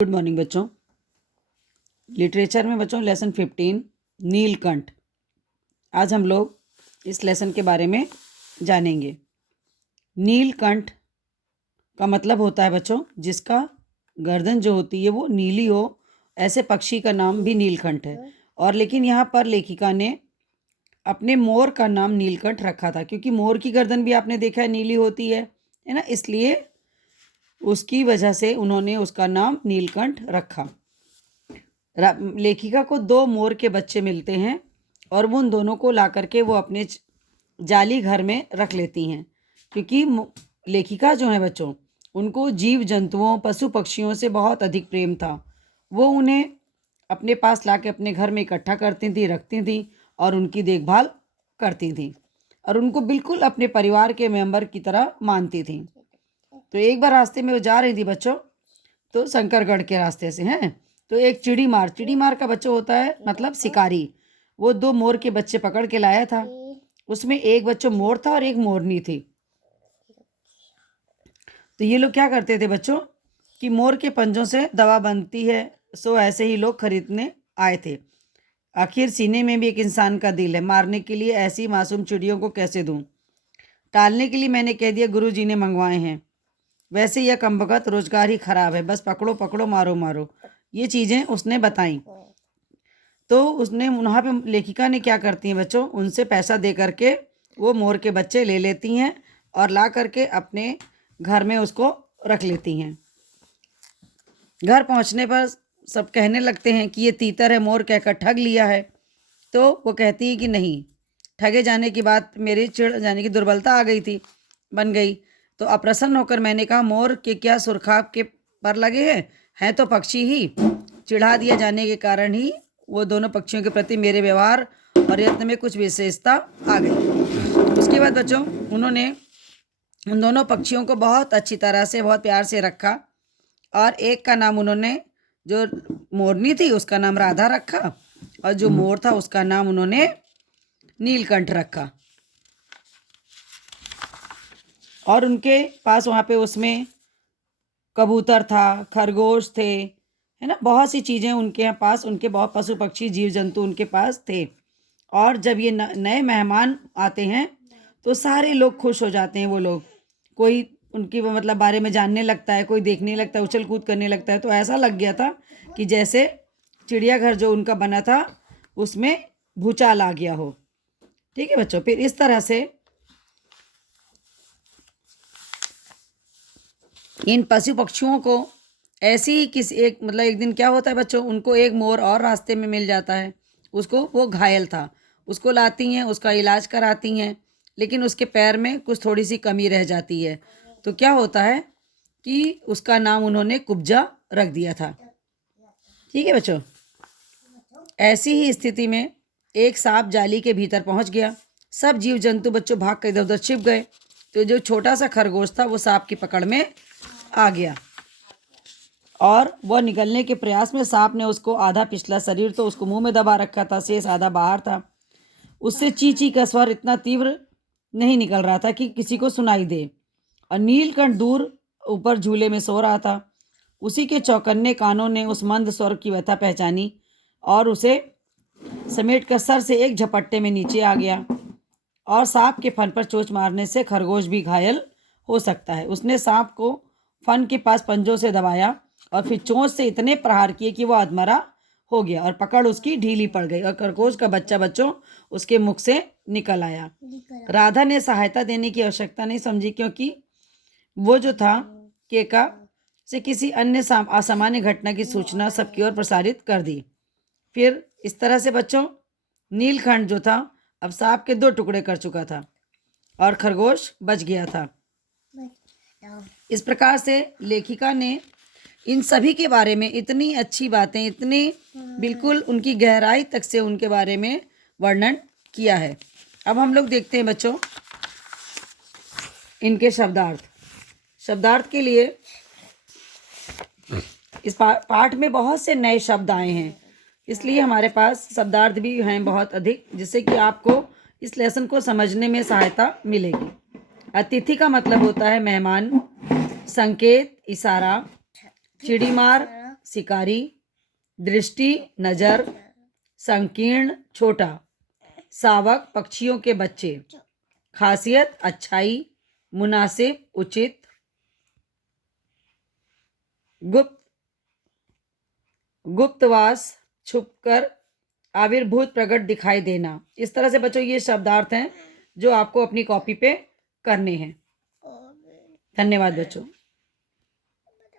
Good morning बच्चों। Literature में बच्चों लेसन 15 नीलकंठ। आज हम लोग इस लेसन के बारे में जानेंगे। नीलकंठ का मतलब होता है बच्चों जिसका गर्दन जो होती है वो नीली हो, ऐसे पक्षी का नाम भी नीलकंठ है। और लेकिन यहाँ पर लेखिका ने अपने मोर का नाम नीलकंठ रखा था, क्योंकि मोर की गर्दन भी आपने देखा है नीली होती है ना, इसलिए उसकी वजह से उन्होंने उसका नाम नीलकंठ रखा। लेखिका को 2 मोर के बच्चे मिलते हैं और वो उन दोनों को ला करके वो अपने जाली घर में रख लेती हैं, क्योंकि लेखिका जो है बच्चों उनको जीव जंतुओं पशु पक्षियों से बहुत अधिक प्रेम था। वो उन्हें अपने पास ला के अपने घर में इकट्ठा करती थी, रखती थी और उनकी देखभाल करती थी और उनको बिल्कुल अपने परिवार के मेंबर की तरह मानती थी। तो एक बार रास्ते में वो जा रही थी बच्चों, तो शंकरगढ़ के रास्ते से हैं, तो एक चिड़ीमार का बच्चा होता है मतलब शिकारी, वो 2 मोर के बच्चे पकड़ के लाया था। उसमें एक बच्चा मोर था और एक मोरनी थी। तो ये लोग क्या करते थे बच्चों कि मोर के पंजों से दवा बनती है, सो ऐसे ही लोग खरीदने आए थे। आखिर सीने में भी एक इंसान का दिल है, मारने के लिए ऐसी मासूम चिड़ियों को कैसे दूं? टालने के लिए मैंने कह दिया गुरुजी ने मंगवाए हैं। वैसे यह कमबख्त रोजगार ही खराब है, बस पकड़ो पकड़ो मारो मारो, ये चीज़ें उसने बताई। तो उसने वहाँ पे लेखिका ने क्या करती हैं बच्चों, उनसे पैसा दे करके वो मोर के बच्चे ले लेती हैं और ला करके अपने घर में उसको रख लेती हैं। घर पहुँचने पर सब कहने लगते हैं कि ये तीतर है, मोर कहकर ठग लिया है। तो वो कहती है कि नहीं, ठगे जाने की बात, मेरी चिढ़ जाने की दुर्बलता आ गई थी, बन गई। तो अप्रसन्न होकर मैंने कहा मोर के क्या सुरखाब के पर लगे हैं तो पक्षी ही। चिढ़ा दिया जाने के कारण ही वो दोनों पक्षियों के प्रति मेरे व्यवहार और यत्न में कुछ विशेषता आ गई। उसके बाद बच्चों उन्होंने उन दोनों पक्षियों को बहुत अच्छी तरह से बहुत प्यार से रखा और एक का नाम उन्होंने, जो मोरनी थी उसका नाम राधा रखा और जो मोर था उसका नाम उन्होंने नीलकंठ रखा। और उनके पास वहाँ पे उसमें कबूतर था, खरगोश थे, है ना, बहुत सी चीज़ें उनके यहाँ पास, उनके बहुत पशु पक्षी जीव जंतु उनके पास थे। और जब ये नए मेहमान आते हैं तो सारे लोग खुश हो जाते हैं। वो लोग कोई उनकी मतलब बारे में जानने लगता है, कोई देखने लगता है, उछल कूद करने लगता है। तो ऐसा लग गया था कि जैसे चिड़ियाघर जो उनका बना था उसमें भूचाल आ गया हो। ठीक है बच्चों, फिर इस तरह से इन पशु पक्षियों को ऐसी ही किसी एक मतलब एक दिन क्या होता है बच्चों, उनको एक मोर और रास्ते में मिल जाता है। उसको, वो घायल था, उसको लाती हैं, उसका इलाज कराती हैं, लेकिन उसके पैर में कुछ थोड़ी सी कमी रह जाती है। तो क्या होता है कि उसका नाम उन्होंने कुब्जा रख दिया था। ठीक है बच्चों, ऐसी ही स्थिति में एक सांप जाली के भीतर पहुंच गया। सब जीव जंतु बच्चों भाग कर इधर उधर छिप गए। तो जो छोटा सा खरगोश था वो सांप की पकड़ में आ गया और वह निकलने के प्रयास में सांप ने उसको आधा पिछला शरीर तो उसको मुंह में दबा रखा था, शेष आधा बाहर था। उससे ची ची का स्वर इतना तीव्र नहीं निकल रहा था कि किसी को सुनाई दे। और नीलकंठ दूर ऊपर झूले में सो रहा था। उसी के चौकन्ने कानों ने उस मंद स्वर की व्यथा पहचानी और उसे समेट कर सर से एक झपट्टे में नीचे आ गया। और सांप के फन पर चोंच मारने से खरगोश भी घायल हो सकता है। उसने सांप को फन के पास पंजों से दबाया और फिर चोंच से इतने प्रहार किए कि वह अधमरा हो गया और पकड़ उसकी ढीली पड़ गई और खरगोश का बच्चा बच्चों उसके मुख से निकल आया। राधा ने सहायता देने की आवश्यकता नहीं समझी, क्योंकि वो जो था केका से किसी अन्य असामान्य घटना की सूचना सबकी ओर प्रसारित कर दी। फिर इस तरह से बच्चों नीलकंठ जो था अब सांप के 2 टुकड़े कर चुका था और खरगोश बच गया था। इस प्रकार से लेखिका ने इन सभी के बारे में इतनी अच्छी बातें, इतनी बिल्कुल उनकी गहराई तक से उनके बारे में वर्णन किया है। अब हम लोग देखते हैं बच्चों इनके शब्दार्थ के लिए इस पाठ में बहुत से नए शब्द आए हैं, इसलिए हमारे पास शब्दार्थ भी हैं बहुत अधिक, जिससे कि आपको इस लेसन को समझने में सहायता मिलेगी। अतिथि का मतलब होता है मेहमान, संकेत, इशारा। चिड़ीमार शिकारी, दृष्टि नजर, संकीर्ण छोटा, सावक पक्षियों के बच्चे, खासियत अच्छाई, मुनासिब उचित, गुप्त गुप्तवास छुपकर, आविर्भूत प्रकट दिखाई देना। इस तरह से बच्चों ये शब्दार्थ हैं जो आपको अपनी कॉपी पे करने हैं। धन्यवाद बच्चों।